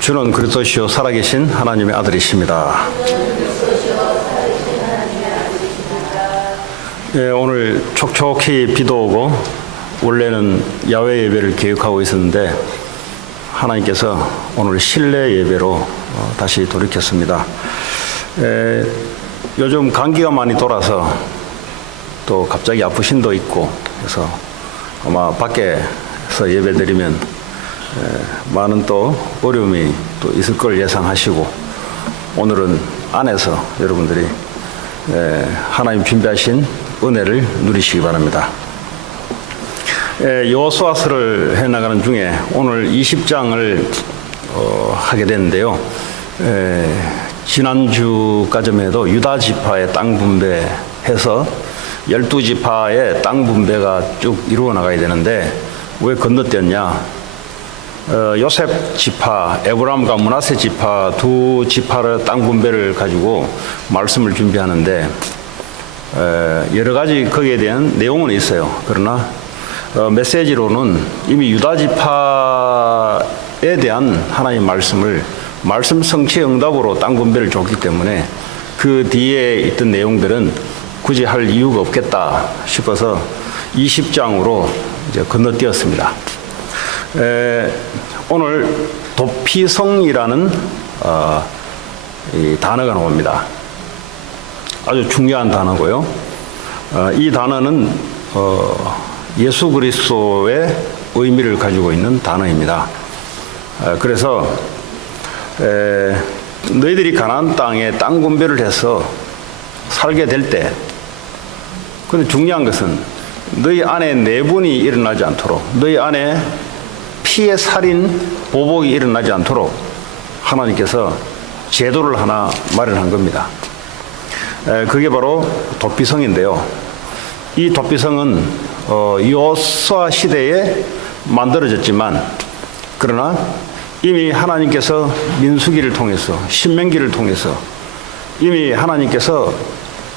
주는 그리스도시요 살아계신 하나님의 아들이십니다. 예, 오늘 촉촉히 비도 오고 원래는 야외 예배를 계획하고 있었는데 하나님께서 오늘 실내 예배로 다시 돌이켰습니다. 요즘 감기가 많이 돌아서 또 갑자기 아프신 도 있고 그래서 아마 밖에서 예배 드리면 많은 또 어려움이 또 있을 걸 예상하시고 오늘은 안에서 여러분들이 하나님 준비하신 은혜를 누리시기 바랍니다. 여호수아서를 해나가는 중에 오늘 20장을 하게 됐는데요. 지난주까지만 해도 유다 지파의 땅 분배해서 12지파의 땅 분배가 쭉 이루어 나가야 되는데 왜 건너뛰었냐? 요셉 지파, 에브라임과 므낫세 지파 두 지파의 땅 분배를 가지고 말씀을 준비하는데 여러 가지 거기에 대한 내용은 있어요. 그러나 메시지로는 이미 유다 지파에 대한 하나님의 말씀을 말씀 성취 응답으로 땅 분배를 줬기 때문에 그 뒤에 있던 내용들은 굳이 할 이유가 없겠다 싶어서 20장으로 이제 건너뛰었습니다. 오늘 도피성이라는 이 단어가 나옵니다. 아주 중요한 단어고요. 이 단어는 예수 그리스도의 의미를 가지고 있는 단어입니다. 그래서 너희들이 가나안 땅에 땅 분배를 해서 살게 될 때, 근데 중요한 것은 너희 안에 내분이 일어나지 않도록, 너희 안에 피해 살인 보복이 일어나지 않도록 하나님께서 제도를 하나 마련한 겁니다. 그게 바로 도피성인데요. 이 도피성은 여호수아 시대에 만들어졌지만 그러나 이미 하나님께서 민수기를 통해서 신명기를 통해서 이미 하나님께서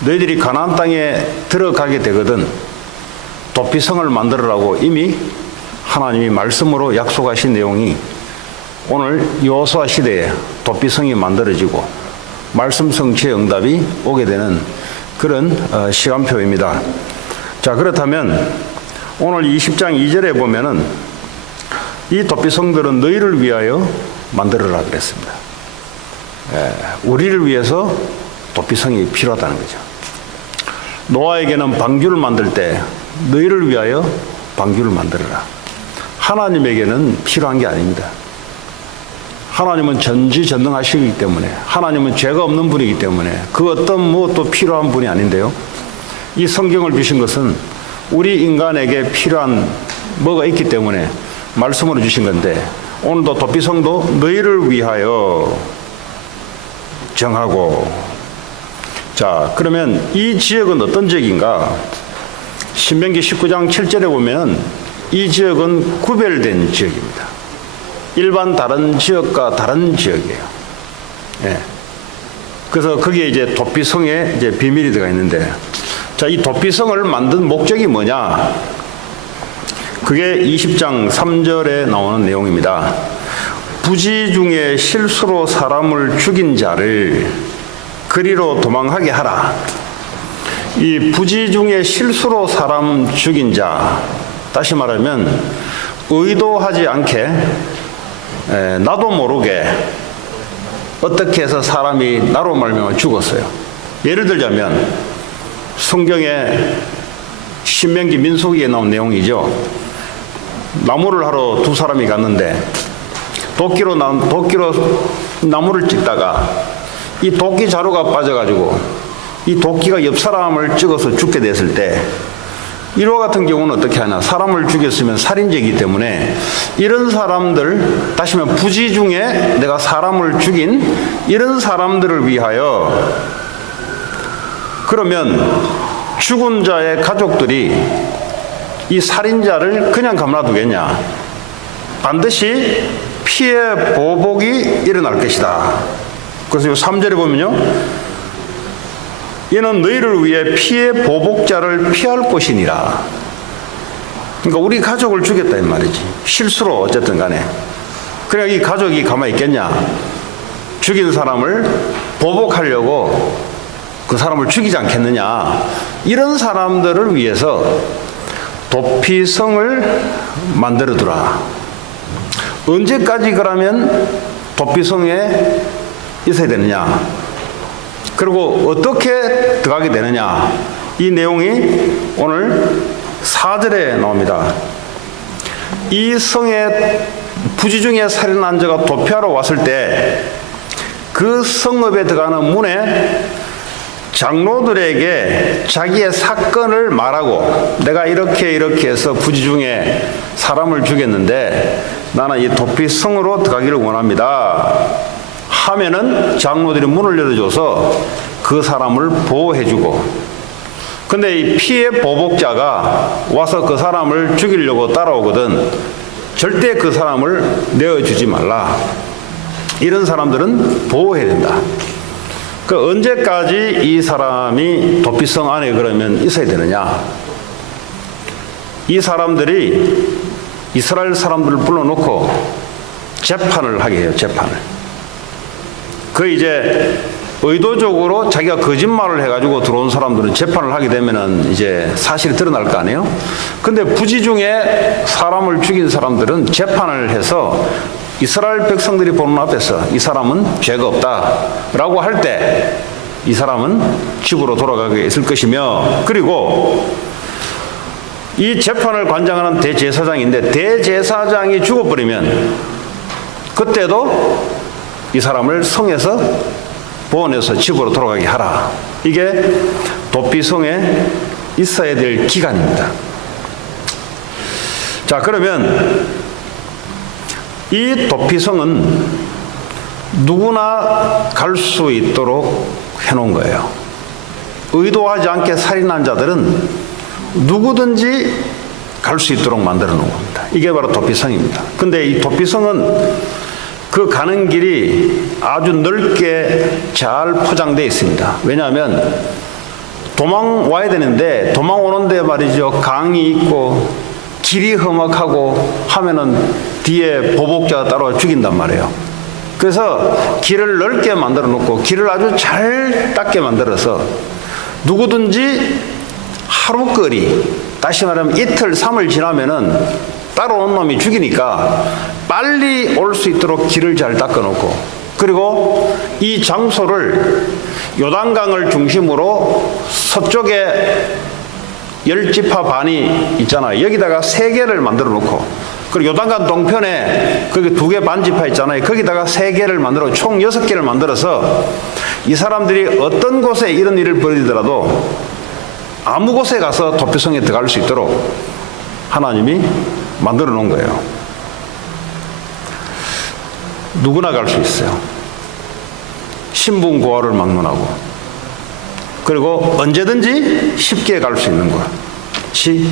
너희들이 가나안 땅에 들어가게 되거든 도피성을 만들으라고 이미 하나님이 말씀으로 약속하신 내용이 오늘 여호수아 시대에 도피성이 만들어지고 말씀 성취의 응답이 오게 되는 그런 시간표입니다. 자, 그렇다면 오늘 20장 2절에 보면은 이 도피성들은 너희를 위하여 만들어라 그랬습니다. 우리를 위해서 도피성이 필요하다는 거죠. 노아에게는 방주를 만들 때 너희를 위하여 방주를 만들어라. 하나님에게는 필요한 게 아닙니다. 하나님은 전지전능하시기 때문에 하나님은 죄가 없는 분이기 때문에 그 어떤 무엇도 필요한 분이 아닌데요. 이 성경을 주신 것은 우리 인간에게 필요한 뭐가 있기 때문에 말씀으로 주신 건데 오늘도 도피성도 너희를 위하여 정하고. 자, 그러면 이 지역은 어떤 지역인가? 신명기 19장 7절에 보면 이 지역은 구별된 지역입니다. 일반 다른 지역과 다른 지역이에요. 예. 그래서 거기에 이제 도피성에 이제 비밀이 들어가 있는데, 자, 이 도피성을 만든 목적이 뭐냐? 그게 20장 3절에 나오는 내용입니다. 부지 중에 실수로 사람을 죽인 자를 그리로 도망하게 하라. 이 부지 중에 실수로 사람 죽인 자, 다시 말하면 의도하지 않게 나도 모르게 어떻게 해서 사람이 나로 말미암아 죽었어요. 예를 들자면 성경에 신명기 민수기에 나온 내용이죠. 나무를 하러 두 사람이 갔는데 도끼로 나무를 찍다가 이 도끼 자루가 빠져가지고 이 도끼가 옆 사람을 찍어서 죽게 됐을 때 이와 같은 경우는 어떻게 하냐? 사람을 죽였으면 살인죄이기 때문에 이런 사람들, 다시 말하면 부지 중에 내가 사람을 죽인 이런 사람들을 위하여, 그러면 죽은 자의 가족들이 이 살인자를 그냥 가만두겠냐? 반드시 피해 보복이 일어날 것이다. 그래서 3절에 보면요, 이는 너희를 위해 피해 보복자를 피할 것이니라. 그러니까 우리 가족을 죽였다 이 말이지. 실수로 어쨌든 간에. 그래, 이 가족이 가만히 있겠냐? 죽인 사람을 보복하려고 그 사람을 죽이지 않겠느냐? 이런 사람들을 위해서 도피성을 만들어두라. 언제까지 그러면 도피성에 있어야 되느냐? 그리고 어떻게 들어가게 되느냐? 이 내용이 오늘 4절에 나옵니다. 이 성에 부지 중에 살인한 자가 도피하러 왔을 때 그 성읍에 들어가는 문에 장로들에게 자기의 사건을 말하고, 내가 이렇게 해서 부지 중에 사람을 죽였는데 나는 이 도피성으로 들어가기를 원합니다 하면은 장로들이 문을 열어줘서 그 사람을 보호해주고, 근데 이 피해 보복자가 와서 그 사람을 죽이려고 따라오거든 절대 그 사람을 내어주지 말라. 이런 사람들은 보호해야 된다. 그 언제까지 이 사람이 도피성 안에 그러면 있어야 되느냐? 이 사람들이 이스라엘 사람들을 불러놓고 재판을 하게 해요. 재판을. 그 이제 의도적으로 자기가 거짓말을 해가지고 들어온 사람들은 재판을 하게 되면은 이제 사실이 드러날 거 아니에요? 근데 부지 중에 사람을 죽인 사람들은 재판을 해서 이스라엘 백성들이 보는 앞에서 이 사람은 죄가 없다라고 할 때 이 사람은 집으로 돌아가게 있을 것이며, 그리고 이 재판을 관장하는 대제사장인데 대제사장이 죽어버리면 그때도 이 사람을 성에서 보원해서 집으로 돌아가게 하라. 이게 도피성에 있어야 될 기간입니다. 자, 그러면 이 도피성은 누구나 갈 수 있도록 해놓은 거예요. 의도하지 않게 살인한 자들은 누구든지 갈 수 있도록 만들어 놓은 겁니다. 이게 바로 도피성입니다. 근데 이 도피성은 그 가는 길이 아주 넓게 잘 포장되어 있습니다. 왜냐하면 도망 와야 되는데 도망 오는데 말이죠, 강이 있고 길이 험악하고 하면은 뒤에 보복자가 따라와 죽인단 말이에요. 그래서 길을 넓게 만들어 놓고 길을 아주 잘 닦게 만들어서 누구든지 하루거리, 다시 말하면 이틀, 3을 지나면은 따라온 놈이 죽이니까 빨리 올 수 있도록 길을 잘 닦아 놓고, 그리고 이 장소를 요단강을 중심으로 서쪽에 10지파 반이 있잖아요. 여기다가 3개를 만들어 놓고, 그리고 요단강 동편에 거기 2개 반지파 있잖아요. 거기다가 3개를 만들어 총 6개를 만들어서 이 사람들이 어떤 곳에 이런 일을 벌이더라도 아무 곳에 가서 도피성에 들어갈 수 있도록 하나님이 만들어 놓은 거예요. 누구나 갈 수 있어요. 신분고하를 막론하고, 그리고 언제든지 쉽게 갈 수 있는 것이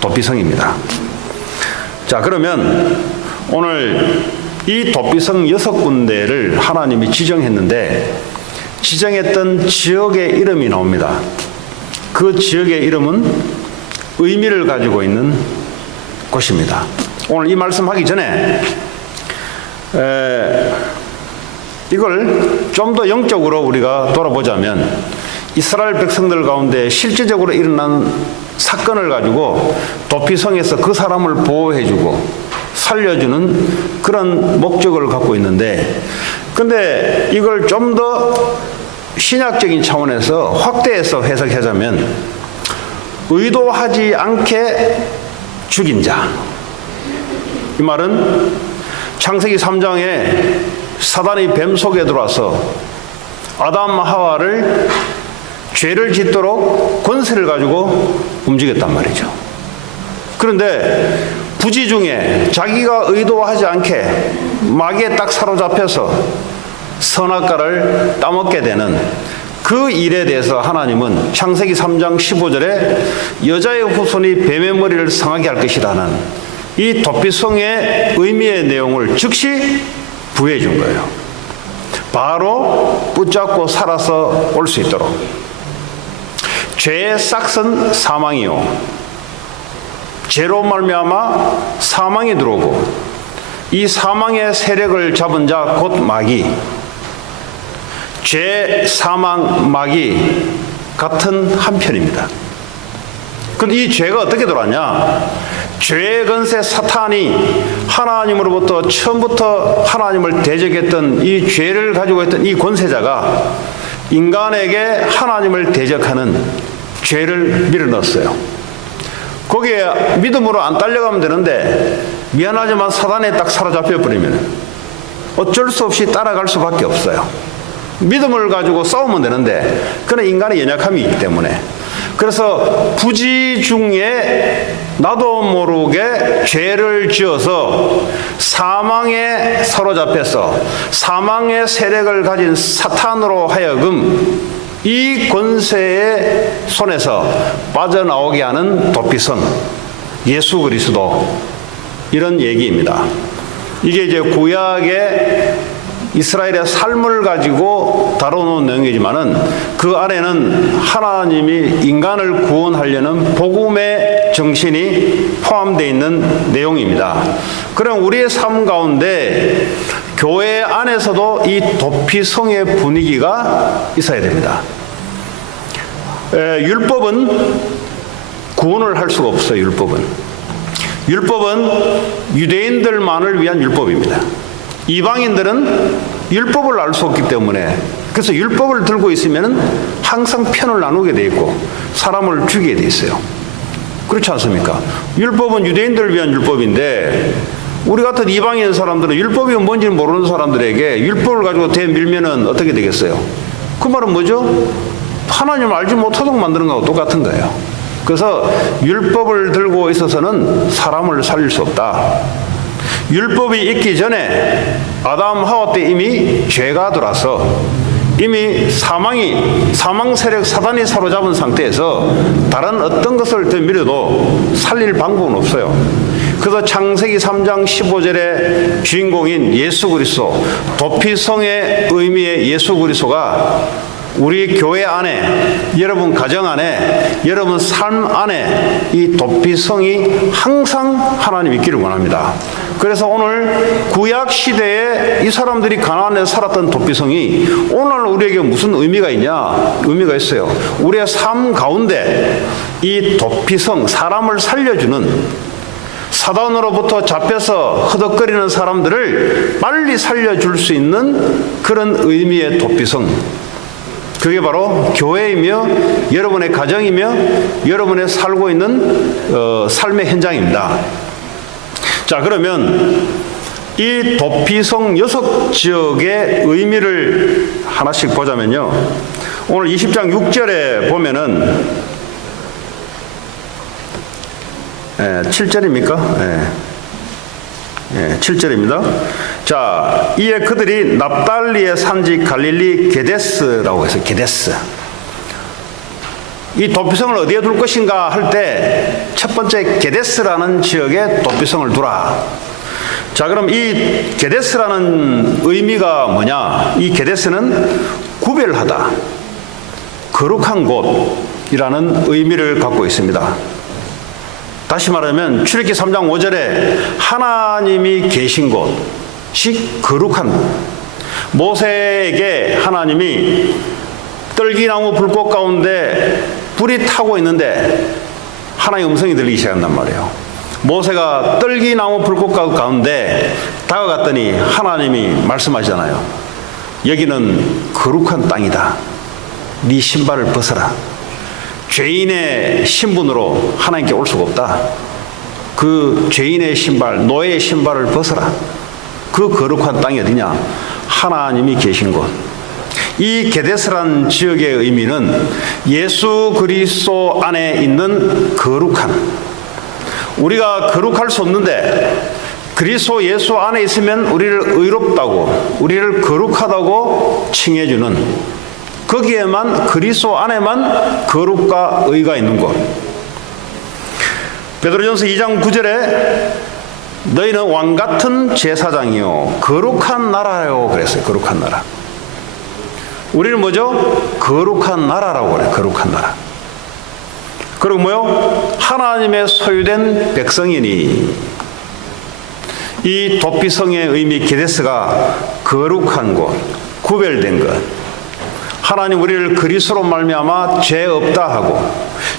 도피성입니다. 자, 그러면 오늘 이 도피성 6군데를 하나님이 지정했는데 지정했던 지역의 이름이 나옵니다. 그 지역의 이름은 의미를 가지고 있는 곳입니다. 오늘 이 말씀하기 전에 이걸 좀 더 영적으로 우리가 돌아보자면 이스라엘 백성들 가운데 실제적으로 일어난 사건을 가지고 도피성에서 그 사람을 보호해주고 살려주는 그런 목적을 갖고 있는데, 근데 이걸 좀 더 신약적인 차원에서 확대해서 해석하자면 의도하지 않게 죽인 자, 이 말은 창세기 3장에 사단이 뱀 속에 들어와서 아담 하와를 죄를 짓도록 권세를 가지고 움직였단 말이죠. 그런데 부지 중에 자기가 의도하지 않게 마귀에 딱 사로잡혀서 선악과를 따먹게 되는 그 일에 대해서 하나님은 창세기 3장 15절에 여자의 후손이 뱀의 머리를 상하게 할 것이라는 이 도피성의 의미의 내용을 즉시 부여해 준 거예요. 바로 붙잡고 살아서 올 수 있도록. 죄의 싹은 사망이요, 죄로 말미암아 사망이 들어오고 이 사망의 세력을 잡은 자 곧 마귀, 죄, 사망, 마귀 같은 한편입니다. 그런데 이 죄가 어떻게 들어왔냐? 죄의 권세 사탄이 하나님으로부터 처음부터 하나님을 대적했던 이 죄를 가지고 있던 이 권세자가 인간에게 하나님을 대적하는 죄를 밀어넣었어요. 거기에 믿음으로 안 딸려가면 되는데 미안하지만 사단에 딱 사로잡혀 버리면 어쩔 수 없이 따라갈 수밖에 없어요. 믿음을 가지고 싸우면 되는데 그는 인간의 연약함이 있기 때문에, 그래서 부지 중에 나도 모르게 죄를 지어서 사망에 사로잡혀서 사망의 세력을 가진 사탄으로 하여금 이 권세의 손에서 빠져나오게 하는 도피성 예수 그리스도, 이런 얘기입니다. 이게 이제 구약의 이스라엘의 삶을 가지고 다뤄놓은 내용이지만은 그 안에는 하나님이 인간을 구원하려는 복음의 정신이 포함되어 있는 내용입니다. 그럼 우리의 삶 가운데 교회 안에서도 이 도피성의 분위기가 있어야 됩니다. 율법은 구원을 할 수가 없어요. 율법은 유대인들만을 위한 율법입니다. 이방인들은 율법을 알 수 없기 때문에, 그래서 율법을 들고 있으면 항상 편을 나누게 돼 있고 사람을 죽이게 돼 있어요. 그렇지 않습니까? 율법은 유대인들을 위한 율법인데 우리 같은 이방인 사람들은 율법이 뭔지는 모르는 사람들에게 율법을 가지고 대밀면은 어떻게 되겠어요? 그 말은 뭐죠? 하나님을 알지 못하도록 만드는 거하고 똑같은 거예요. 그래서 율법을 들고 있어서는 사람을 살릴 수 없다. 율법이 있기 전에 아담 하와 때 이미 죄가 들어와서 이미 사망 세력 사단이 사로잡은 상태에서 다른 어떤 것을 더 밀어도 살릴 방법은 없어요. 그래서 창세기 3장 15절의 주인공인 예수 그리스도, 도피성의 의미의 예수 그리스도가 우리 교회 안에, 여러분 가정 안에, 여러분 삶 안에 이 도피성이 항상 하나님 있기를 원합니다. 그래서 오늘 구약 시대에 이 사람들이 가나안에 살았던 도피성이 오늘 우리에게 무슨 의미가 있냐? 의미가 있어요. 우리의 삶 가운데 이 도피성, 사람을 살려주는, 사단으로부터 잡혀서 허덕거리는 사람들을 빨리 살려줄 수 있는 그런 의미의 도피성, 그게 바로 교회이며 여러분의 가정이며 여러분의 살고 있는 삶의 현장입니다. 자, 그러면 이 도피성 6지역의 의미를 하나씩 보자면요, 오늘 20장 6절에 보면은 7절입니까? 7절입니다. 자, 이에 그들이 납달리의 산지 갈릴리 게데스라고 해서, 게데스, 이 도피성을 어디에 둘 것인가 할 때 첫 번째 게데스라는 지역에 도피성을 두라. 자, 그럼 이 게데스라는 의미가 뭐냐? 이 게데스는 구별하다, 거룩한 곳이라는 의미를 갖고 있습니다. 다시 말하면 출애굽기 3장 5절에 하나님이 계신 곳이 거룩한 곳. 모세에게 하나님이 떨기나무 불꽃 가운데 불이 타고 있는데 하나님의 음성이 들리기 시작한단 말이에요. 모세가 떨기나무 불꽃 가운데 다가갔더니 하나님이 말씀하시잖아요. 여기는 거룩한 땅이다. 네 신발을 벗어라. 죄인의 신분으로 하나님께 올 수가 없다. 그 죄인의 신발, 노예의 신발을 벗어라. 그 거룩한 땅이 어디냐? 하나님이 계신 곳. 이 게데스란 지역의 의미는 예수 그리스도 안에 있는 거룩한, 우리가 거룩할 수 없는데 그리스도 예수 안에 있으면 우리를 의롭다고, 우리를 거룩하다고 칭해주는, 거기에만, 그리스도 안에만 거룩과 의가 있는 곳. 베드로전서 2장 9절에 너희는 왕같은 제사장이요 거룩한 나라요 그랬어요. 거룩한 나라. 우리는 뭐죠? 거룩한 나라라고 그래요. 거룩한 나라. 그리고 뭐요? 하나님의 소유된 백성이니. 이 도피성의 의미 게데스가 거룩한 곳, 구별된 것. 하나님 우리를 그리스도로 말미암아 죄 없다 하고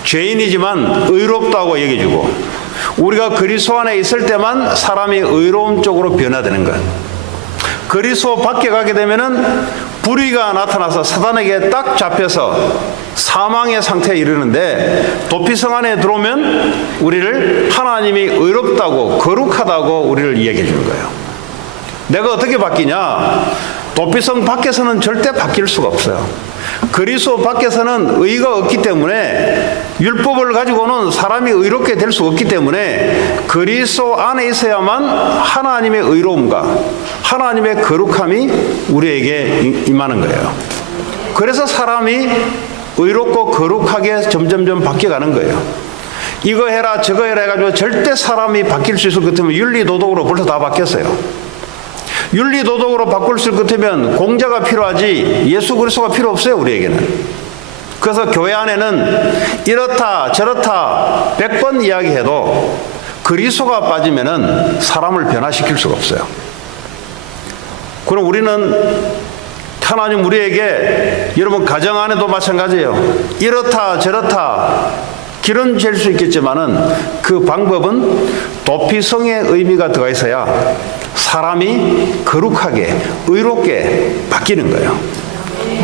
죄인이지만 의롭다고 얘기해주고 우리가 그리스도 안에 있을 때만 사람이 의로운 쪽으로 변화되는 것. 그리스도 밖에 가게 되면은 불의가 나타나서 사단에게 딱 잡혀서 사망의 상태에 이르는데 도피성 안에 들어오면 우리를 하나님이 의롭다고 거룩하다고 우리를 이야기해 주는 거예요. 내가 어떻게 바뀌냐? 도피성 밖에서는 절대 바뀔 수가 없어요. 그리스도 밖에서는 의가 없기 때문에 율법을 가지고는 사람이 의롭게 될 수 없기 때문에 그리스도 안에 있어야만 하나님의 의로움과 하나님의 거룩함이 우리에게 임하는 거예요. 그래서 사람이 의롭고 거룩하게 점점점 바뀌어가는 거예요. 이거 해라 저거 해라 해가지고 절대 사람이 바뀔 수 있을 것 같으면 윤리도덕으로 벌써 다 바뀌었어요. 윤리도덕으로 바꿀 수 있을 것 같으면 공자가 필요하지 예수 그리스도가 필요 없어요, 우리에게는. 그래서 교회 안에는 이렇다 저렇다 100번 이야기해도 그리스도가 빠지면은 사람을 변화시킬 수가 없어요. 그럼 우리는 하나님 우리에게 여러분 가정 안에도 마찬가지예요. 이렇다 저렇다 길은 잴 수 있겠지만은 그 방법은 도피성의 의미가 들어가 있어야 사람이 거룩하게 의롭게 바뀌는 거예요.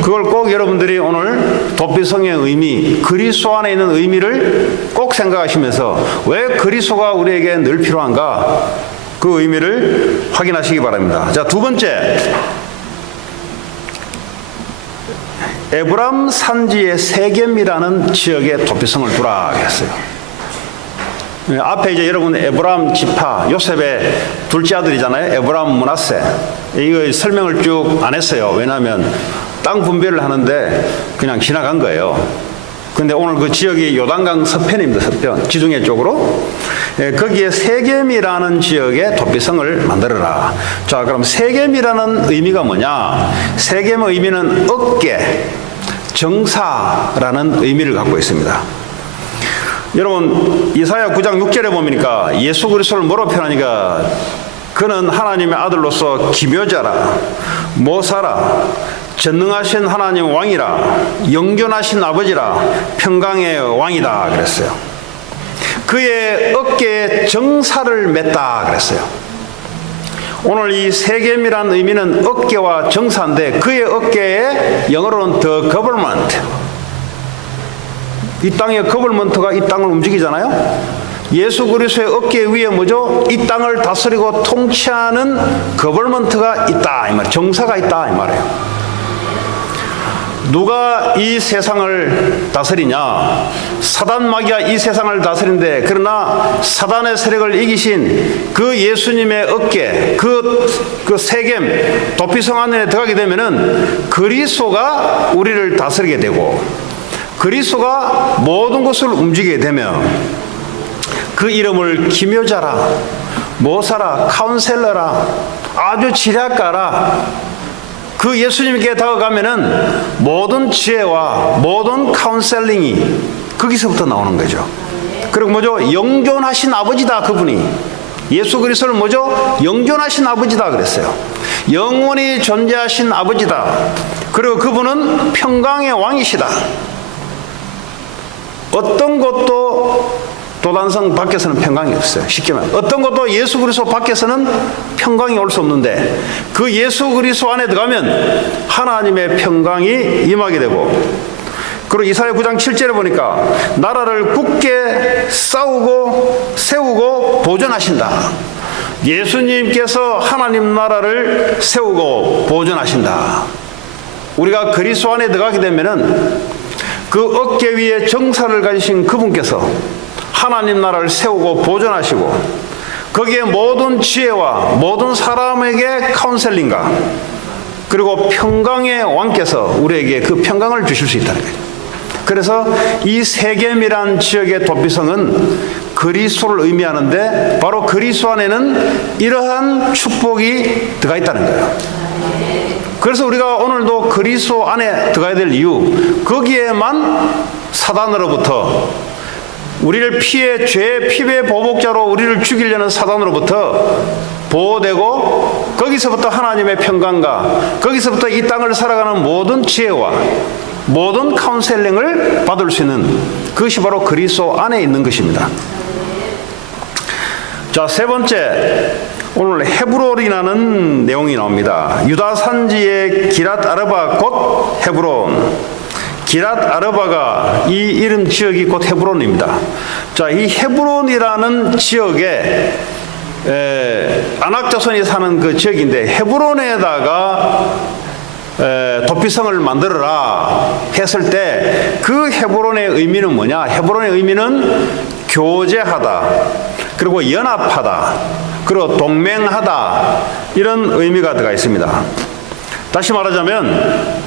그걸 꼭 여러분들이 오늘 도피성의 의미, 그리스도 안에 있는 의미를 꼭 생각하시면서 왜 그리스도가 우리에게 늘 필요한가 그 의미를 확인하시기 바랍니다. 자, 두 번째, 에브람 산지의 세겜이라는 지역에 도피성을 두라 했어요. 앞에 이제 여러분 에브람 지파 요셉의 둘째 아들이잖아요. 에브람 므낫세. 이거 설명을 쭉 안 했어요. 왜냐하면 땅 분배를 하는데 그냥 지나간 거예요. 근데 오늘 그 지역이 요단강 서편입니다. 서편 지중해 쪽으로. 거기에 세겜이라는 지역에 도피성을 만들어라. 자, 그럼 세겜이라는 의미가 뭐냐? 세겜의 의미는 어깨, 정사라는 의미를 갖고 있습니다. 여러분 이사야 9장 6절에 보니까 예수 그리스도를 뭐로 표현하니까 그는 하나님의 아들로서 기묘자라, 모사라, 전능하신 하나님 왕이라, 영존하신 아버지라, 평강의 왕이다 그랬어요. 그의 어깨에 정사를 맸다 그랬어요. 오늘 이 세겜이라는 의미는 어깨와 정사인데 그의 어깨에 영어로는 the government, 이 땅의 거벌먼트가 이 땅을 움직이잖아요. 예수 그리스도의 어깨 위에 뭐죠? 이 땅을 다스리고 통치하는 거벌먼트가 있다 이 말, 정사가 있다 이 말이에요. 누가 이 세상을 다스리냐? 사단 마귀가 이 세상을 다스리는데, 그러나 사단의 세력을 이기신 그 예수님의 어깨, 그 세겜 도피성 안에 들어가게 되면은 그리스도가 우리를 다스리게 되고, 그리스도가 모든 것을 움직이게 되면 그 이름을 기묘자라, 모사라, 카운셀러라, 아주 지략가라, 그 예수님께 다가가면은 모든 지혜와 모든 카운셀링이 거기서부터 나오는 거죠. 그리고 뭐죠? 영존하신 아버지다. 그분이 예수 그리스도를 뭐죠? 영존하신 아버지다 그랬어요. 영원히 존재하신 아버지다. 그리고 그분은 평강의 왕이시다. 어떤 것도 도단성 밖에서는 평강이 없어요. 쉽게 말하면 어떤 것도 예수 그리스도 밖에서는 평강이 올 수 없는데, 그 예수 그리스도 안에 들어가면 하나님의 평강이 임하게 되고, 그리고 이사야 9장 7절에 보니까 나라를 굳게 세우고 보존하신다. 예수님께서 하나님 나라를 세우고 보존하신다. 우리가 그리스도 안에 들어가게 되면은 그 어깨 위에 정사를 가지신 그분께서 하나님 나라를 세우고 보존하시고, 거기에 모든 지혜와 모든 사람에게 카운셀링과 그리고 평강의 왕께서 우리에게 그 평강을 주실 수 있다는 거죠. 그래서 이 세겜이란 지역의 도피성은 그리스도를 의미하는데, 바로 그리스도 안에는 이러한 축복이 들어가 있다는 거예요. 그래서 우리가 오늘도 그리스도 안에 들어가야 될 이유, 거기에만 사단으로부터 우리를 피해 죄의 피배 보복자로 우리를 죽이려는 사단으로부터 보호되고 거기서부터 하나님의 평강과 거기서부터 이 땅을 살아가는 모든 지혜와 모든 카운셀링을 받을 수 있는 그것이 바로 그리스도 안에 있는 것입니다. 자, 세 번째, 오늘 헤브론이라는 내용이 나옵니다. 유다 산지의 기랏 아르바 곧 헤브론. 기랏 아르바가 이 이름 지역이 곧 헤브론입니다. 자, 이 헤브론이라는 지역에 아낙 자손이 사는 그 지역인데, 헤브론에다가 도피성을 만들어라 했을 때 그 헤브론의 의미는 뭐냐? 헤브론의 의미는 교제하다, 그리고 연합하다, 그리고 동맹하다, 이런 의미가 들어가 있습니다. 다시 말하자면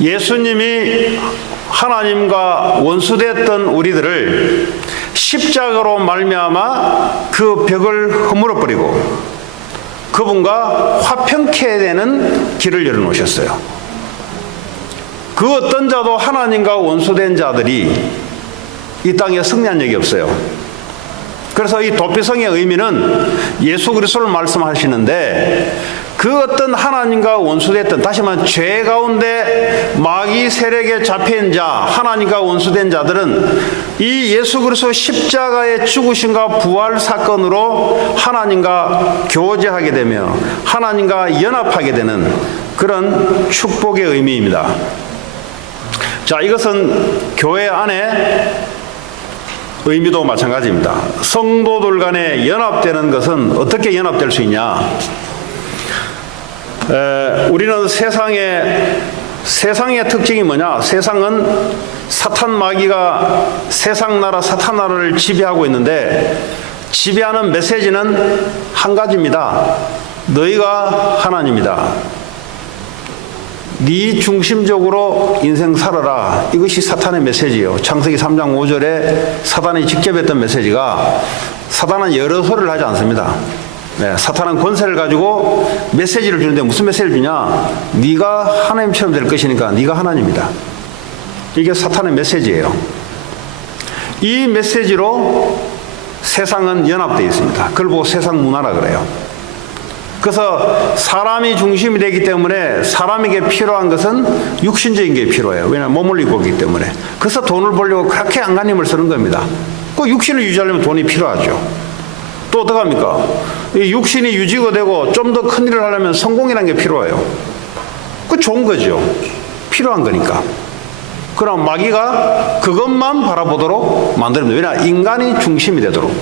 예수님이 하나님과 원수됐던 우리들을 십자가로 말미암아 그 벽을 허물어 버리고 그분과 화평케 되는 길을 열어놓으셨어요. 그 어떤 자도 하나님과 원수된 자들이 이 땅에 승리한 적이 없어요. 그래서 이 도피성의 의미는 예수 그리스도를 말씀하시는데, 그 어떤 하나님과 원수됐던, 다시 말하면 죄 가운데 마귀 세력에 잡힌 자, 하나님과 원수된 자들은 이 예수 그리스도 십자가의 죽으심과 부활 사건으로 하나님과 교제하게 되며 하나님과 연합하게 되는 그런 축복의 의미입니다. 자, 이것은 교회 안에 의미도 마찬가지입니다. 성도들 간에 연합되는 것은 어떻게 연합될 수 있냐? 우리는 세상의 특징이 뭐냐? 세상은 사탄 마귀가 세상 나라 사탄 나라를 지배하고 있는데, 지배하는 메시지는 한 가지입니다. 너희가 하나님이다. 네 중심적으로 인생 살아라. 이것이 사탄의 메시지예요. 창세기 3장 5절에 사탄이 직접 했던 메시지가, 사탄은 여러 소리를 하지 않습니다. 사탄은 권세를 가지고 메시지를 주는데 무슨 메시지를 주냐? 네가 하나님처럼 될 것이니까 네가 하나님이다. 이게 사탄의 메시지예요. 이 메시지로 세상은 연합되어 있습니다. 그걸 보고 세상 문화라 그래요. 그래서 사람이 중심이 되기 때문에 사람에게 필요한 것은 육신적인 게 필요해요. 왜냐하면 몸을 입고 있기 때문에. 그래서 돈을 벌려고 그렇게 안간힘을 쓰는 겁니다. 그 육신을 유지하려면 돈이 필요하죠. 또 어떡합니까? 이 육신이 유지가 되고 좀 더 큰 일을 하려면 성공이라는 게 필요해요. 그 좋은 거죠. 필요한 거니까. 그럼 마귀가 그것만 바라보도록 만듭니다. 왜냐? 인간이 중심이 되도록.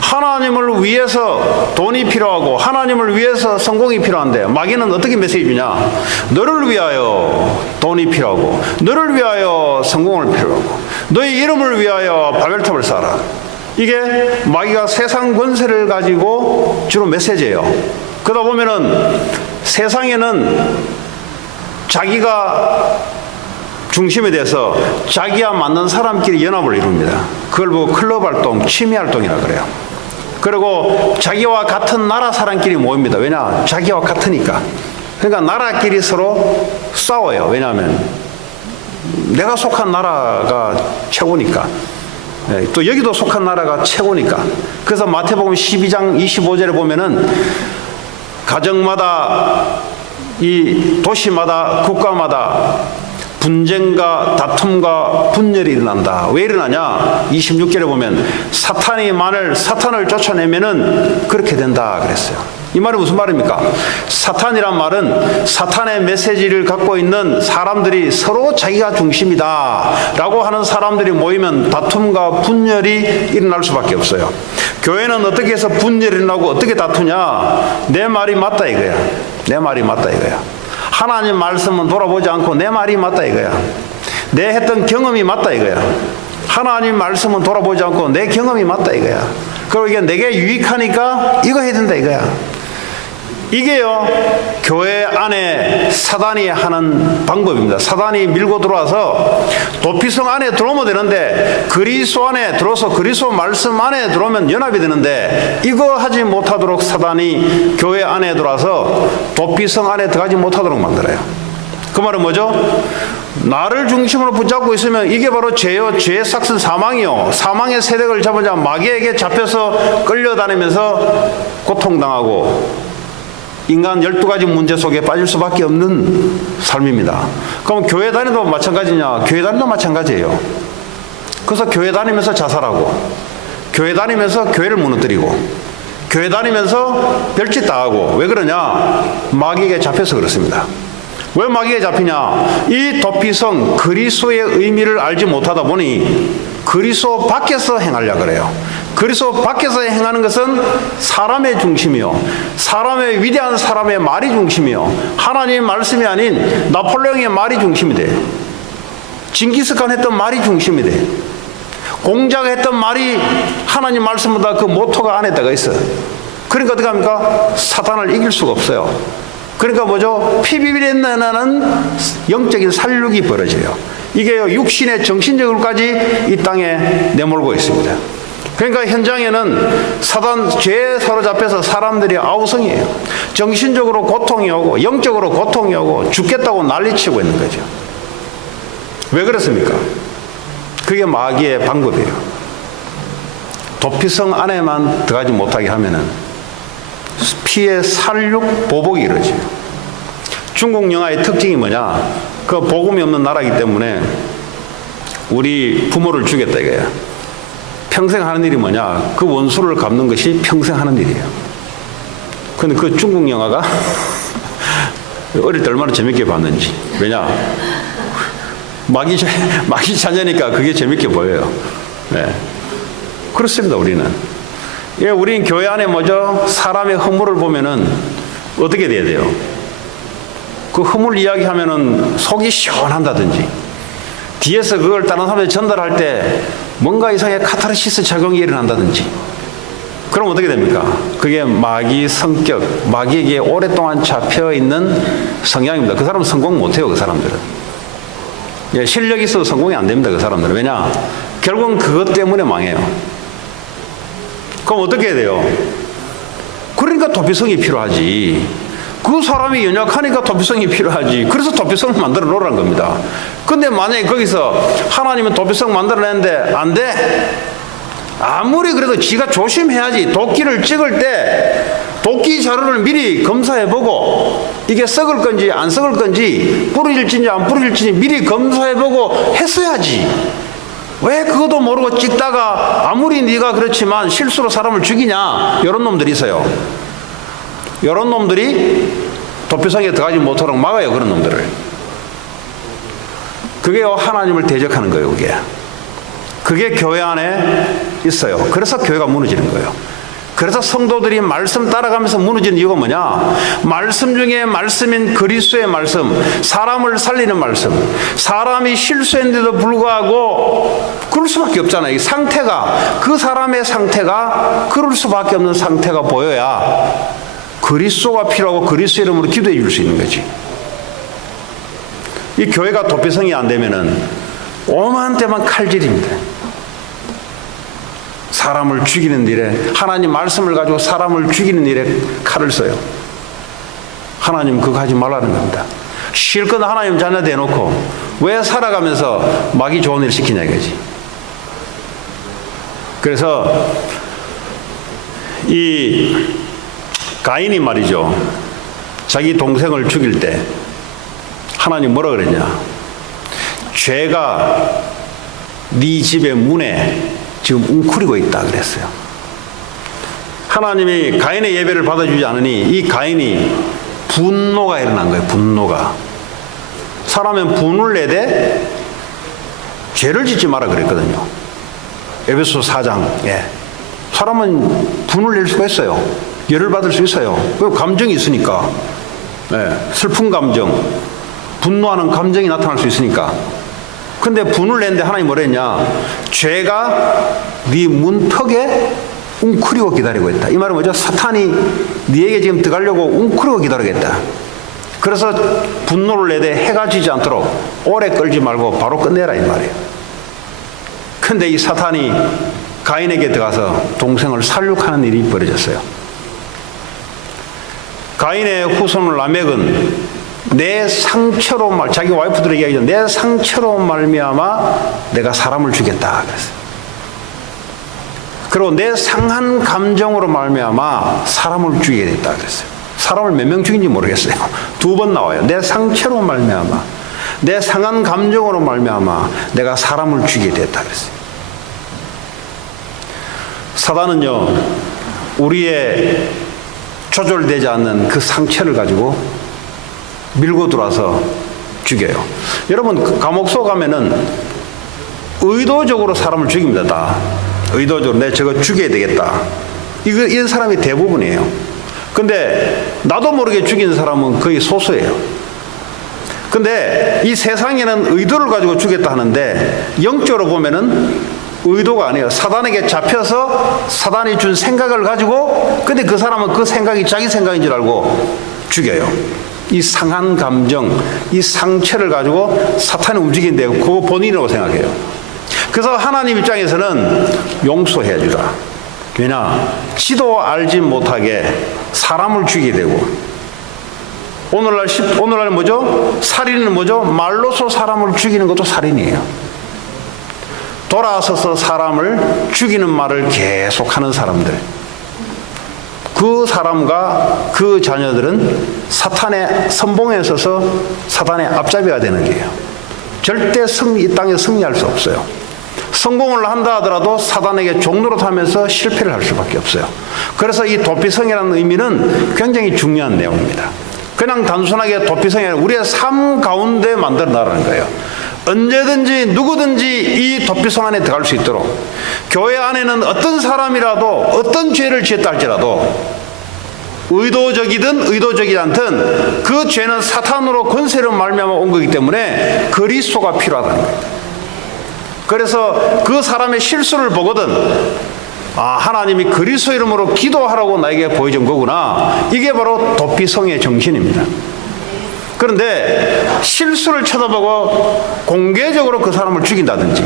하나님을 위해서 돈이 필요하고 하나님을 위해서 성공이 필요한데, 마귀는 어떻게 메시지 주냐? 너를 위하여 돈이 필요하고 너를 위하여 성공을 필요하고 너의 이름을 위하여 바벨탑을 쌓아라. 이게 마귀가 세상 권세를 가지고 주로 메시지예요. 그러다 보면은 세상에는 자기가 중심에 대해서 자기와 맞는 사람끼리 연합을 이룹니다. 그걸 보고 클럽 활동, 취미 활동이라 그래요. 그리고 자기와 같은 나라 사람끼리 모입니다. 왜냐? 자기와 같으니까. 그러니까 나라끼리 서로 싸워요. 왜냐하면 내가 속한 나라가 최고니까. 또 여기도 속한 나라가 최고니까. 그래서 마태복음 12장 25절에 보면은 가정마다, 이 도시마다, 국가마다 분쟁과 다툼과 분열이 일어난다. 왜 일어나냐? 26절에 보면 사탄이 만일 사탄을 쫓아내면은 그렇게 된다 그랬어요. 이 말이 무슨 말입니까? 사탄이란 말은 사탄의 메시지를 갖고 있는 사람들이 서로 자기가 중심이다 라고 하는 사람들이 모이면 다툼과 분열이 일어날 수밖에 없어요. 교회는 어떻게 해서 분열이 일어나고 어떻게 다투냐? 내 말이 맞다 이거야. 내 말이 맞다 이거야. 하나님 말씀은 돌아보지 않고 내 말이 맞다 이거야. 내 했던 경험이 맞다 이거야. 하나님 말씀은 돌아보지 않고 내 경험이 맞다 이거야. 그리고 이게 내게 유익하니까 이거 해야 된다 이거야. 이게요, 교회 안에 사단이 하는 방법입니다. 사단이 밀고 들어와서 도피성 안에 들어오면 되는데, 그리스도 안에 들어서 그리스도 말씀 안에 들어오면 연합이 되는데, 이거 하지 못하도록 사단이 교회 안에 들어와서 도피성 안에 들어가지 못하도록 만들어요. 그 말은 뭐죠? 나를 중심으로 붙잡고 있으면 이게 바로 죄요. 죄의 삭슨 사망이요. 사망의 세력을 잡으자 마귀에게 잡혀서 끌려다니면서 고통당하고 인간 12가지 문제 속에 빠질 수밖에 없는 삶입니다. 그럼 교회 다니도 마찬가지냐? 교회 다니도 마찬가지예요. 그래서 교회 다니면서 자살하고, 교회 다니면서 교회를 무너뜨리고, 교회 다니면서 별짓 다 하고. 왜 그러냐? 마귀에게 잡혀서 그렇습니다. 왜 마귀에 잡히냐? 이 도피성 그리스도의 의미를 알지 못하다 보니 그리스도 밖에서 행하려고 그래요. 그리스도 밖에서 행하는 것은 사람의 중심이요, 사람의 위대한 사람의 말이 중심이요, 하나님의 말씀이 아닌 나폴레옹의 말이 중심이 돼. 징기스칸 했던 말이 중심이 돼. 공자가 했던 말이 하나님 말씀보다 그 모토가 안에다가 있어. 그러니까 어떻게 합니까? 사탄을 이길 수가 없어요. 그러니까 뭐죠? 피비린내나는 영적인 살육이 벌어져요. 이게 육신의 정신적으로까지 이 땅에 내몰고 있습니다. 그러니까 현장에는 사단 죄에 사로잡혀서 사람들이 아우성이에요. 정신적으로 고통이 오고 영적으로 고통이 오고 죽겠다고 난리치고 있는 거죠. 왜 그렇습니까? 그게 마귀의 방법이에요. 도피성 안에만 들어가지 못하게 하면은 피의 살육 보복이 이루어져요. 중국 영화의 특징이 뭐냐? 그 복음이 없는 나라이기 때문에 우리 부모를 죽였다 이거야. 평생 하는 일이 뭐냐? 그 원수를 갚는 것이 평생 하는 일이에요. 근데 그 중국 영화가 어릴 때 얼마나 재밌게 봤는지. 왜냐? 마귀 자녀니까 그게 재밌게 보여요. 네. 그렇습니다, 우리는. 예, 우린 교회 안에 뭐죠? 사람의 허물을 보면은 어떻게 돼야 돼요? 그 허물 이야기하면은 속이 시원한다든지, 뒤에서 그걸 다른 사람한테 전달할 때 뭔가 이상의 카타르시스 작용이 일어난다든지, 그럼 어떻게 됩니까? 그게 마귀 성격, 마귀에게 오랫동안 잡혀 있는 성향입니다. 그 사람은 성공 못해요, 그 사람들은. 예, 실력이 있어도 성공이 안 됩니다, 그 사람들은. 왜냐? 결국은 그것 때문에 망해요. 그럼 어떻게 해야 돼요? 그러니까 도피성이 필요하지. 그 사람이 연약하니까 도피성이 필요하지. 그래서 도피성을 만들어 놓으라는 겁니다. 근데 만약에 거기서 하나님은 도피성 만들어냈는데 안 돼? 아무리 그래도 지가 조심해야지. 도끼를 찍을 때 도끼 자루를 미리 검사해보고 이게 썩을 건지 안 썩을 건지 부러질지 안 부러질지 미리 검사해보고 했어야지. 왜 그것도 모르고 찍다가 아무리 네가 그렇지만 실수로 사람을 죽이냐? 이런 놈들이 있어요. 이런 놈들이 도피성에 들어가지 못하도록 막아요, 그런 놈들을. 그게 하나님을 대적하는 거예요, 그게. 그게 교회 안에 있어요. 그래서 교회가 무너지는 거예요. 그래서 성도들이 말씀 따라가면서 무너지는 이유가 뭐냐? 말씀 중에 말씀인 그리스도의 말씀, 사람을 살리는 말씀, 사람이 실수했는데도 불구하고 그럴 수밖에 없잖아요. 이 상태가, 그 사람의 상태가 그럴 수밖에 없는 상태가 보여야 그리스도가 필요하고 그리스도 이름으로 기도해 줄 수 있는 거지. 이 교회가 도피성이 안 되면은 오만 때만 칼질입니다. 사람을 죽이는 일에, 하나님 말씀을 가지고 사람을 죽이는 일에 칼을 써요. 하나님 그거 하지 말라는 겁니다. 실컷 하나님 자녀 대놓고 왜 살아가면서 마귀 좋은 일 시키냐 이거지. 그래서 이 가인이 말이죠, 자기 동생을 죽일 때 하나님 뭐라 그랬냐? 죄가 네 집의 문에 지금 웅크리고 있다 그랬어요. 하나님이 가인의 예배를 받아주지 않으니 이 가인이 분노가 일어난 거예요. 분노가. 사람은 분을 내되 죄를 짓지 마라 그랬거든요. 에베소 4장에. 사람은 분을 낼 수가 있어요. 열을 받을 수 있어요. 그 감정이 있으니까. 네, 슬픈 감정, 분노하는 감정이 나타날 수 있으니까. 근데 분을 냈는데 하나님 뭐라 했냐? 죄가 네 문턱에 웅크리고 기다리고 있다. 이 말은 뭐죠? 사탄이 네에게 지금 들어가려고 웅크리고 기다리겠다. 그래서 분노를 내되 해가 지지 않도록 오래 끌지 말고 바로 끝내라 이 말이에요. 근데 이 사탄이 가인에게 들어가서 동생을 살육하는 일이 벌어졌어요. 가인의 후손 라멕은 내 상처로 자기 와이프들에게 이야기하죠. 내 상처로 말미암아 내가 사람을 죽였다 그랬어요. 그리고 내 상한 감정으로 말미암아 사람을 죽이게 됐다 그랬어요. 사람을 몇 명 죽인지 모르겠어요. 2번 나와요. 내 상처로 말미암아, 내 상한 감정으로 말미암아 내가 사람을 죽이게 됐다 그랬어요. 사단은요, 우리의 조절되지 않는 그 상처를 가지고 밀고 들어와서 죽여요. 여러분, 감옥 속 가면은 의도적으로 사람을 죽입니다. 다 의도적으로 내 저거 죽여야 되겠다, 이런 사람이 대부분이에요. 근데 나도 모르게 죽인 사람은 거의 소수예요. 근데 이 세상에는 의도를 가지고 죽였다 하는데, 영적으로 보면은 의도가 아니에요. 사단에게 잡혀서 사단이 준 생각을 가지고, 근데 그 사람은 그 생각이 자기 생각인 줄 알고 죽여요. 이 상한 감정, 이 상처를 가지고 사탄이 움직인대요. 그거 본인이라고 생각해요. 그래서 하나님 입장에서는 용서해 주라. 왜냐? 지도 알지 못하게 사람을 죽이게 되고, 오늘날 뭐죠? 살인은 뭐죠? 말로서 사람을 죽이는 것도 살인이에요. 돌아서서 사람을 죽이는 말을 계속하는 사람들, 그 사람과 그 자녀들은 사탄의 선봉에 서서 사탄의 앞잡이가 되는 거예요. 절대 이 땅에 승리할 수 없어요. 성공을 한다 하더라도 사단에게 종노릇하면서 실패를 할 수밖에 없어요. 그래서 이 도피성이라는 의미는 굉장히 중요한 내용입니다. 그냥 단순하게 도피성이 아니라 우리의 삶 가운데 만들어 나가는 거예요. 언제든지 누구든지 이 도피성 안에 들어갈 수 있도록, 교회 안에는 어떤 사람이라도 어떤 죄를 지었다 할지라도 의도적이든 의도적이지 않든 그 죄는 사탄으로 권세로 말미암아 온 거기 때문에 그리스도가 필요하다는 거예요. 그래서 그 사람의 실수를 보거든, 아, 하나님이 그리스도 이름으로 기도하라고 나에게 보여준 거구나. 이게 바로 도피성의 정신입니다. 그런데 실수를 쳐다보고 공개적으로 그 사람을 죽인다든지,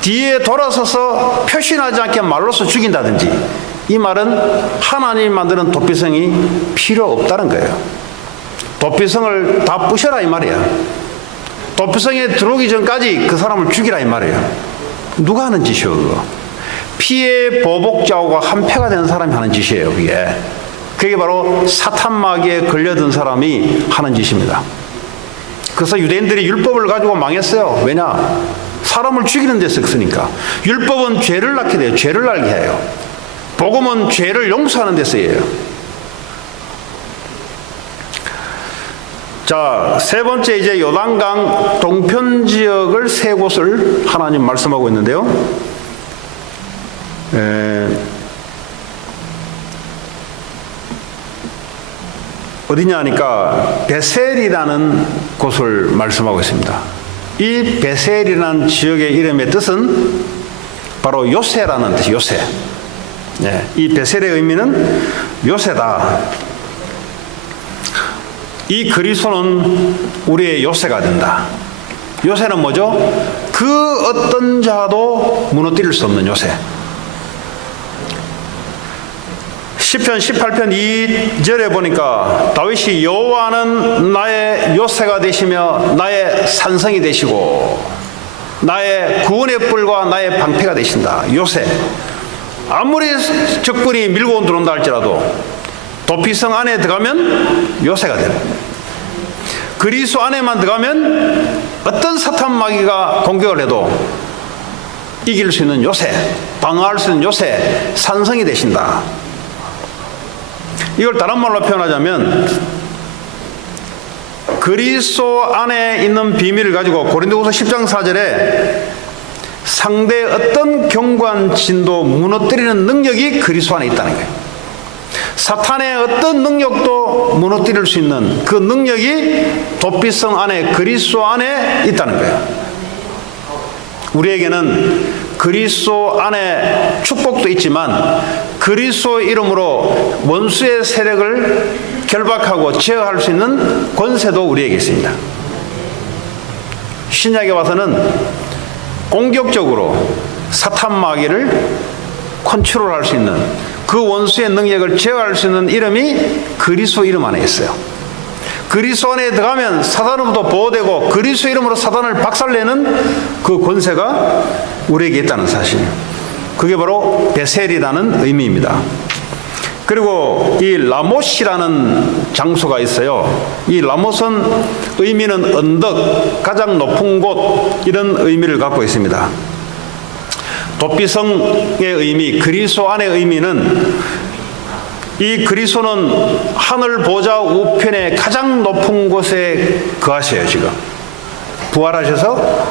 뒤에 돌아서서 표시나지 않게 말로서 죽인다든지, 이 말은 하나님이 만드는 도피성이 필요 없다는 거예요. 도피성을 다 부셔라 이 말이야. 도피성에 들어오기 전까지 그 사람을 죽이라 이 말이에요. 누가 하는 짓이요 그거? 피해 보복자와 한패가 되는 사람이 하는 짓이에요. 그게 바로 사탄 마귀에 걸려든 사람이 하는 짓입니다. 그래서 유대인들이 율법을 가지고 망했어요. 왜냐? 사람을 죽이는 데 쓰니까. 율법은 죄를 낳게 돼요. 죄를 알게 해요. 복음은 죄를 용서하는 데 쓰여요. 자, 세 번째, 이제 요단강 동편 지역을 세 곳을 하나님 말씀하고 있는데요. 어디냐 하니까 베셀이라는 곳을 말씀하고 있습니다. 이 베셀이라는 지역의 이름의 뜻은 바로 요새라는 뜻이 요새. 네, 이 베셀의 의미는 요새다. 이 그리스도는 우리의 요새가 된다. 요새는 뭐죠? 그 어떤 자도 무너뜨릴 수 없는 요새. 시편 18편 2절에 보니까 다윗이 여호와는 나의 요새가 되시며 나의 산성이 되시고 나의 구원의 뿔과 나의 방패가 되신다. 요새. 아무리 적군이 밀고 들어온다 할지라도 도피성 안에 들어가면 요새가 되는 거예요. 그리스도 안에만 들어가면 어떤 사탄 마귀가 공격을 해도 이길 수 있는 요새, 방어할 수 있는 요새, 산성이 되신다. 이걸 다른 말로 표현하자면 그리스도 안에 있는 비밀을 가지고 고린도후서 10장 4절에 상대의 어떤 견고한 진도 무너뜨리는 능력이 그리스도 안에 있다는 거예요. 사탄의 어떤 능력도 무너뜨릴 수 있는 그 능력이 도피성 안에 그리스도 안에 있다는 거예요. 우리에게는 그리스도 안에 축복도 있지만 그리스도 이름으로 원수의 세력을 결박하고 제어할 수 있는 권세도 우리에게 있습니다. 신약에 와서는 공격적으로 사탄 마귀를 컨트롤할 수 있는 그 원수의 능력을 제어할 수 있는 이름이 그리스도 이름 안에 있어요. 그리스도 안에 들어가면 사단으로부터 보호되고 그리스도 이름으로 사단을 박살내는 그 권세가 우리에게 있다는 사실이에요. 그게 바로 베셀이라는 의미입니다. 그리고 이 라못이라는 장소가 있어요. 이 라못은 의미는 언덕, 가장 높은 곳, 이런 의미를 갖고 있습니다. 도피성의 의미, 그리스도 안의 의미는, 이 그리스도는 하늘 보좌 우편의 가장 높은 곳에 거하셔요. 지금 부활하셔서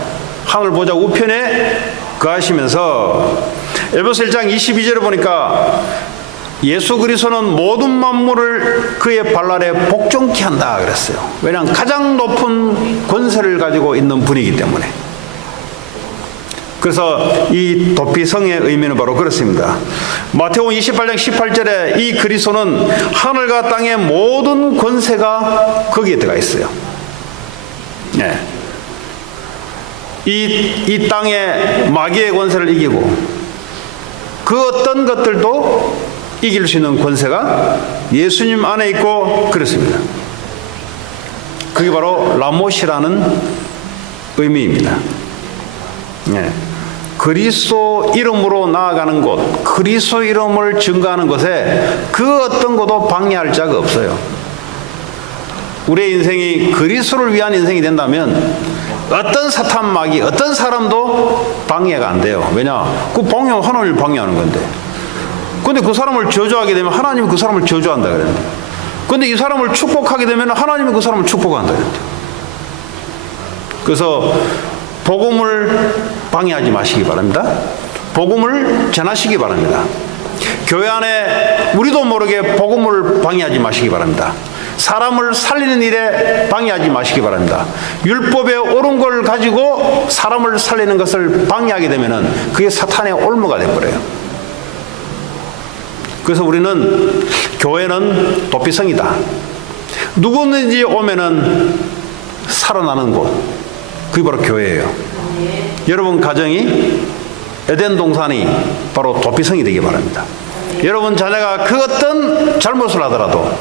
하늘 보좌 우편에 거하시면서 에베소 1장 22절에 보니까 예수 그리스도는 모든 만물을 그의 발 아래 복종케 한다 그랬어요. 왜냐하면 가장 높은 권세를 가지고 있는 분이기 때문에. 그래서 이 도피성의 의미는 바로 그렇습니다. 마태복음 28장 18절에 이 그리스도는 하늘과 땅의 모든 권세가 거기에 들어가 있어요. 네. 이 땅의 마귀의 권세를 이기고 그 어떤 것들도 이길 수 있는 권세가 예수님 안에 있고 그렇습니다. 그게 바로 라못이라는 의미입니다. 네. 그리스도 이름으로 나아가는 곳, 그리스도 이름을 증거하는 것에 그 어떤 것도 방해할 자가 없어요. 우리의 인생이 그리스도를 위한 인생이 된다면 어떤 사탄 마귀, 어떤 사람도 방해가 안 돼요. 왜냐? 그 방해는 하나님을 방해하는 건데. 근데 그 사람을 저주하게 되면 하나님이 그 사람을 저주한다 그랬는데. 근데 이 사람을 축복하게 되면 하나님이 그 사람을 축복한다 그랬는데. 그래서 복음을 방해하지 마시기 바랍니다. 복음을 전하시기 바랍니다. 교회 안에 우리도 모르게 복음을 방해하지 마시기 바랍니다. 사람을 살리는 일에 방해하지 마시기 바랍니다. 율법에 옳은 걸 가지고 사람을 살리는 것을 방해하게 되면 그게 사탄의 올무가 되어버려요. 그래서 우리는 교회는 도피성이다. 누구든지 오면은 살아나는 곳, 그게 바로 교회예요. 여러분 가정이 에덴 동산이 바로 도피성이 되기 바랍니다. 여러분 자녀가 그 어떤 잘못을 하더라도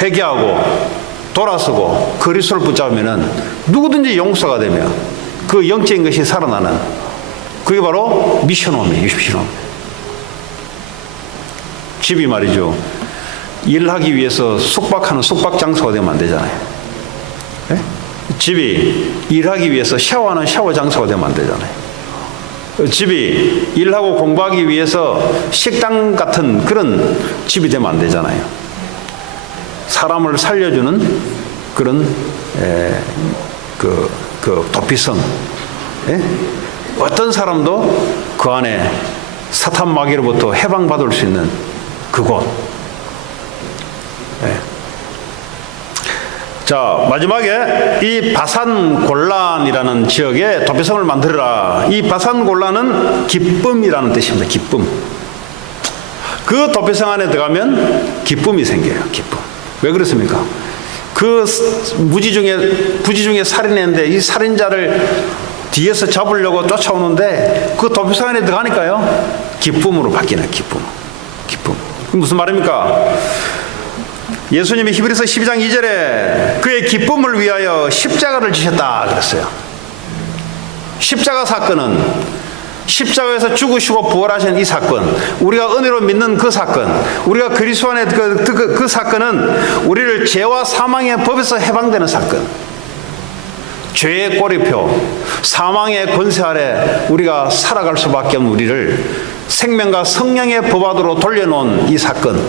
회개하고 돌아서고 그리스도를 붙잡으면은 누구든지 용서가 되며 그 영적인 것이 살아나는, 그게 바로 미션홈이에요. 미션홈. 집이 말이죠, 일하기 위해서 숙박하는 숙박 장소가 되면 안 되잖아요. 네? 집이 일하기 위해서 샤워하는 샤워 장소가 되면 안 되잖아요. 집이 일하고 공부하기 위해서 식당 같은 그런 집이 되면 안 되잖아요. 사람을 살려주는 그런 그 도피성. 예? 어떤 사람도 그 안에 사탄 마귀로부터 해방받을 수 있는 그곳. 예. 자, 마지막에 이 바산골란이라는 지역에 도피성을 만들어라. 이 바산골란은 기쁨이라는 뜻입니다. 기쁨. 그 도피성 안에 들어가면 기쁨이 생겨요. 기쁨. 왜 그렇습니까? 그 부지 중에 살인했는데 이 살인자를 뒤에서 잡으려고 쫓아오는데 그 도피성 안에 들어가니까요, 기쁨으로 바뀌는 기쁨. 기쁨. 무슨 말입니까? 예수님이 히브리서 12장 2절에 그의 기쁨을 위하여 십자가를 지셨다 그랬어요. 십자가 사건은 십자가에서 죽으시고 부활하신 이 사건, 우리가 은혜로 믿는 그 사건, 우리가 그리스도 안에 그 사건은 우리를 죄와 사망의 법에서 해방되는 사건, 죄의 꼬리표, 사망의 권세 아래 우리가 살아갈 수밖에 없는 우리를 생명과 성령의 법 안으로 돌려놓은 이 사건,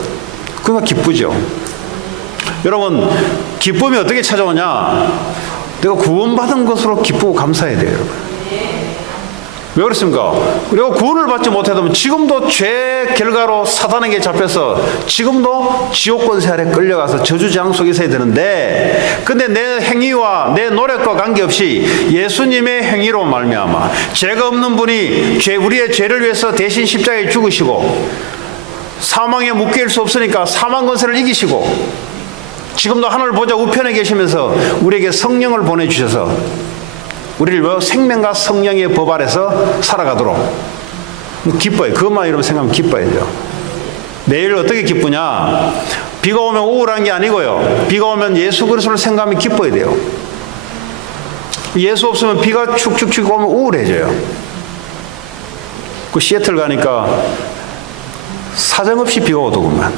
그거 기쁘죠. 여러분, 기쁨이 어떻게 찾아오냐? 내가 구원받은 것으로 기쁘고 감사해야 돼요, 여러분. 왜 그렇습니까? 우리가 구원을 받지 못하면 지금도 죄 결과로 사단에게 잡혀서 지금도 지옥 권세 아래 끌려가서 저주장 속에 있어야 되는데, 근데 내 행위와 내 노력과 관계없이 예수님의 행위로 말미암아 죄가 없는 분이 우리의 죄를 위해서 대신 십자가에 죽으시고 사망에 묶일 수 없으니까 사망 권세를 이기시고 지금도 하늘 보좌 우편에 계시면서 우리에게 성령을 보내주셔서 우리를 생명과 성령의 법 아래서 살아가도록 기뻐요. 그것만 이러면 생각하면 기뻐야죠. 매일 어떻게 기쁘냐? 비가 오면 우울한 게 아니고요. 비가 오면 예수 그리스도를 생각하면 기뻐야 돼요. 예수 없으면 비가 축축축 오면 우울해져요. 그 시애틀 가니까 사정없이 비가 오더구만.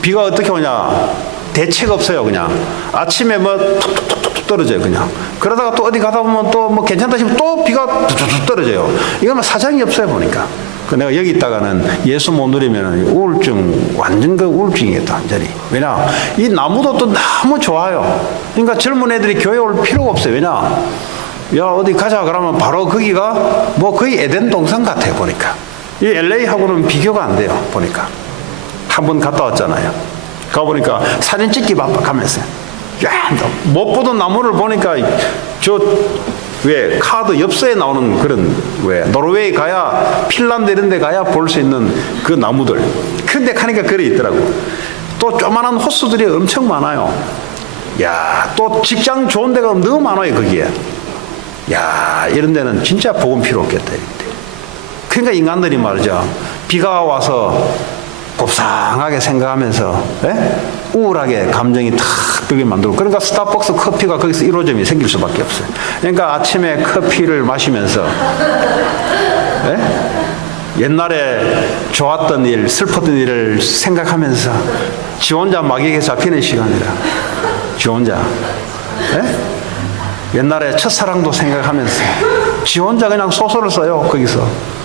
비가 어떻게 오냐? 대책 없어요, 그냥. 아침에 뭐 툭툭툭툭 떨어져요, 그냥. 그러다가 또 어디 가다 보면 또 뭐 괜찮다 싶으면 또 비가 툭툭툭 떨어져요. 이거는 사정이 없어요, 보니까. 그 내가 여기 있다가는 예수 못 누리면 우울증, 완전 그 우울증이겠다, 완전히. 왜냐? 이 나무도 또 너무 좋아요. 그러니까 젊은 애들이 교회 올 필요가 없어요. 왜냐? 야, 어디 가자 그러면 바로 거기가 뭐 거의 에덴 동산 같아요, 보니까. 이 LA하고는 비교가 안 돼요, 보니까. 한 번 갔다 왔잖아요. 가보니까 사진 찍기 가면서. 야, 못 보던 나무를 보니까 왜 카드 엽서에 나오는 그런 왜 노르웨이 가야 핀란드 이런 데 가야 볼 수 있는 그 나무들. 근데 가니까 그래 있더라고. 또 조만한 호수들이 엄청 많아요. 야, 또 직장 좋은 데가 너무 많아요, 거기에. 야, 이런 데는 진짜 복음 필요 없겠다. 그러니까 인간들이 말이죠. 비가 와서 곱상하게 생각하면서 우울하게 감정이 탁 벽에 만들고, 그러니까 스타벅스 커피가 거기서 1호점이 생길 수밖에 없어요. 그러니까 아침에 커피를 마시면서 옛날에 좋았던 일, 슬펐던 일을 생각하면서 지 혼자 마귀에게 잡히는 시간이라. 지 혼자 옛날에 첫사랑도 생각하면서 지 혼자 그냥 소설을 써요, 거기서.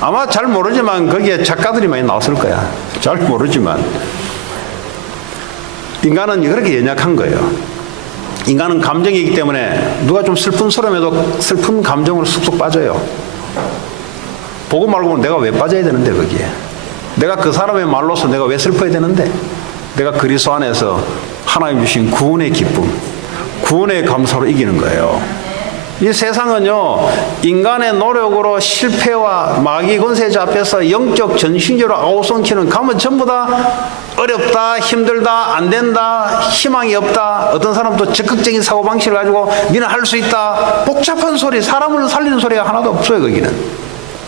아마 잘 모르지만 거기에 작가들이 많이 나왔을 거야. 잘 모르지만 인간은 그렇게 연약한 거예요. 인간은 감정이기 때문에 누가 좀 슬픈 소리에도 슬픈 감정으로 쑥쑥 빠져요. 보고 말고 내가 왜 빠져야 되는데, 거기에 내가 그 사람의 말로서 내가 왜 슬퍼야 되는데, 내가 그리스도 안에서 하나님 주신 구원의 기쁨, 구원의 감사로 이기는 거예요. 이 세상은요, 인간의 노력으로 실패와 마귀 권세자 앞에서 영적 전신적으로 아우성키는 가면 전부 다 어렵다, 힘들다, 안 된다, 희망이 없다. 어떤 사람도 적극적인 사고방식을 가지고 니는 할 수 있다. 복잡한 소리, 사람을 살리는 소리가 하나도 없어요, 거기는.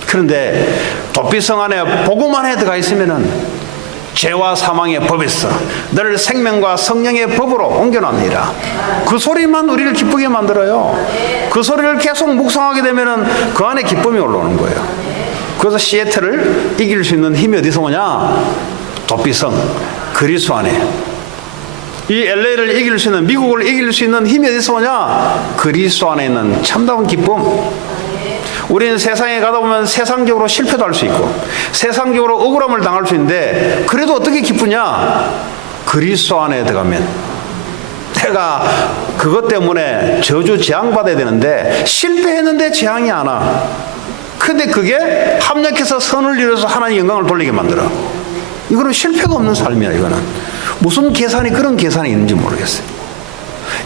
그런데 도피성 안에 복음 안에 들어가 있으면은 죄와 사망의 법에서 너를 생명과 성령의 법으로 옮겨놨느니라. 그 소리만 우리를 기쁘게 만들어요. 그 소리를 계속 묵상하게 되면은 그 안에 기쁨이 올라오는 거예요. 그래서 시애틀을 이길 수 있는 힘이 어디서 오냐? 도피성, 그리스도 안에. 이 LA를 이길 수 있는, 미국을 이길 수 있는 힘이 어디서 오냐? 그리스도 안에 있는 참다운 기쁨. 우리는 세상에 가다 보면 세상적으로 실패도 할 수 있고 세상적으로 억울함을 당할 수 있는데, 그래도 어떻게 기쁘냐? 그리스도 안에 들어가면 내가 그것 때문에 저주 재앙받아야 되는데 실패했는데 재앙이 안 와. 근데 그게 합력해서 선을 이뤄서 하나님 영광을 돌리게 만들어. 이거는 실패가 없는 삶이야. 이거는 무슨 계산이, 그런 계산이 있는지 모르겠어요.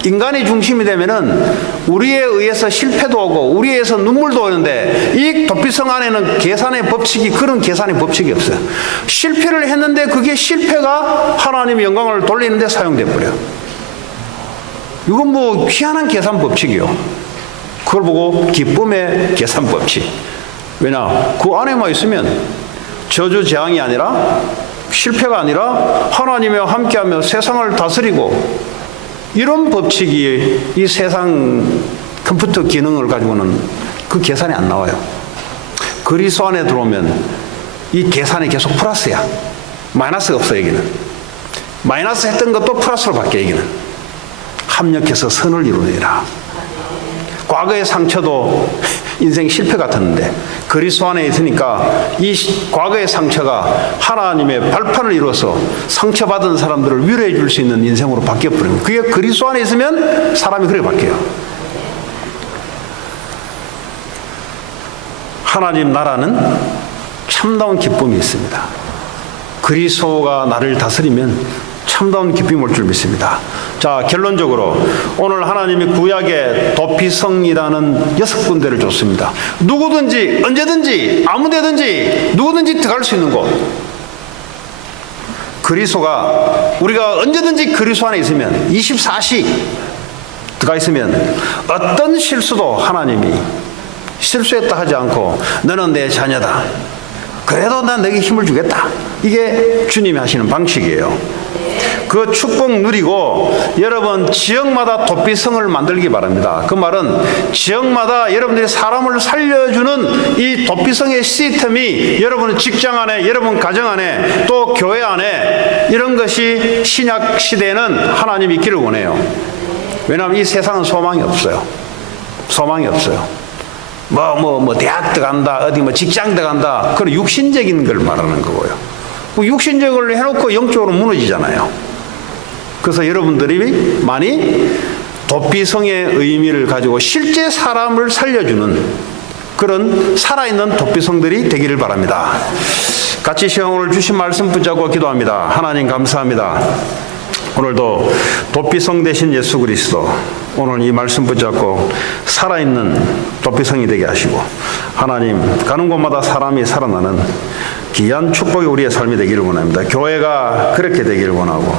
인간이 중심이 되면은 우리에 의해서 실패도 오고 우리에 의해서 눈물도 오는데, 이 도피성 안에는 계산의 법칙이, 그런 계산의 법칙이 없어요. 실패를 했는데 그게 실패가 하나님의 영광을 돌리는데 사용돼 버려. 이건 뭐 희한한 계산 법칙이요. 그걸 보고 기쁨의 계산 법칙. 왜냐? 그 안에만 있으면 저주 재앙이 아니라, 실패가 아니라 하나님과 함께하며 세상을 다스리고, 이런 법칙이 이 세상 컴퓨터 기능을 가지고는 그 계산이 안 나와요. 그리스도 안에 들어오면 이 계산이 계속 플러스야. 마이너스가 없어, 여기는. 마이너스 했던 것도 플러스로 바뀌어, 여기는. 합력해서 선을 이루느니라. 과거의 상처도 인생 실패 같았는데 그리스도 안에 있으니까 이 과거의 상처가 하나님의 발판을 이루어서 상처받은 사람들을 위로해 줄 수 있는 인생으로 바뀌어버립니다. 그게 그리스도 안에 있으면 사람이 그렇게 바뀌어요. 하나님 나라는 참다운 기쁨이 있습니다. 그리스도가 나를 다스리면 참다운 기쁨이 올 줄 믿습니다. 자, 결론적으로 오늘 하나님이 구약의 도피성이라는 6군데를 줬습니다. 누구든지 언제든지 아무데든지 누구든지 들어갈 수 있는 곳. 그리스도가, 우리가 언제든지 그리스도 안에 있으면 24시 들어가 있으면 어떤 실수도 하나님이 실수했다 하지 않고 너는 내 자녀다, 그래도 난 너에게 힘을 주겠다. 이게 주님이 하시는 방식이에요. 그 축복 누리고 여러분 지역마다 도피성을 만들기 바랍니다. 그 말은 지역마다 여러분들이 사람을 살려주는 이 도피성의 시스템이 여러분 직장 안에, 여러분 가정 안에, 또 교회 안에 이런 것이 신약 시대에는 하나님이 있기를 원해요. 왜냐하면 이 세상은 소망이 없어요. 소망이 없어요. 대학 들어간다, 어디 직장 들어간다. 그런 육신적인 걸 말하는 거고요. 육신적으로 해놓고 영적으로 무너지잖아요. 그래서 여러분들이 많이 도피성의 의미를 가지고 실제 사람을 살려주는 그런 살아있는 도피성들이 되기를 바랍니다. 같이 시간을 주신 말씀 붙잡고 기도합니다. 하나님 감사합니다. 오늘도 도피성 되신 예수 그리스도, 오늘 이 말씀 붙잡고 살아있는 도피성이 되게 하시고, 하나님 가는 곳마다 사람이 살아나는 귀한 축복이 우리의 삶이 되기를 원합니다. 교회가 그렇게 되기를 원하고,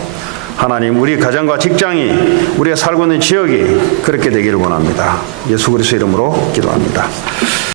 하나님 우리 가정과 직장이, 우리가 살고 있는 지역이 그렇게 되기를 원합니다. 예수 그리스도 이름으로 기도합니다.